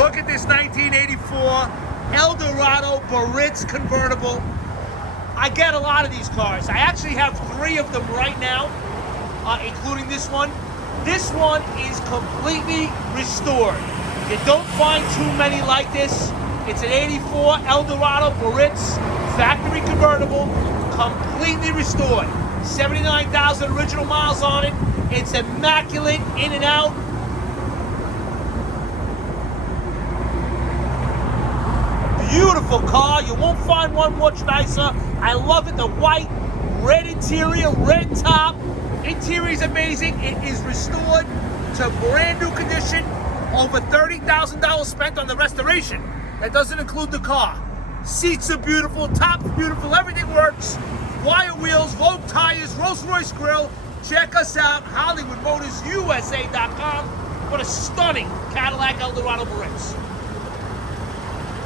Look at this 1984 Eldorado Biarritz convertible. I get a lot of these cars. I actually have 3 of them right now, including this one. This one is completely restored. You don't find too many like this. It's an 84 Eldorado Biarritz factory convertible, completely restored. 79,000 original miles on it. It's immaculate in and out. Beautiful car. You won't find one much nicer. I love it. The white, red interior, red top. Interior is amazing. It is restored to brand new condition. Over $30,000 spent on the restoration. That doesn't include the car. Seats are beautiful. Top's beautiful. Everything works. Wire wheels, low tires, Rolls-Royce grill. Check us out. HollywoodMotorsUSA.com. What a stunning Cadillac Eldorado Biarritz.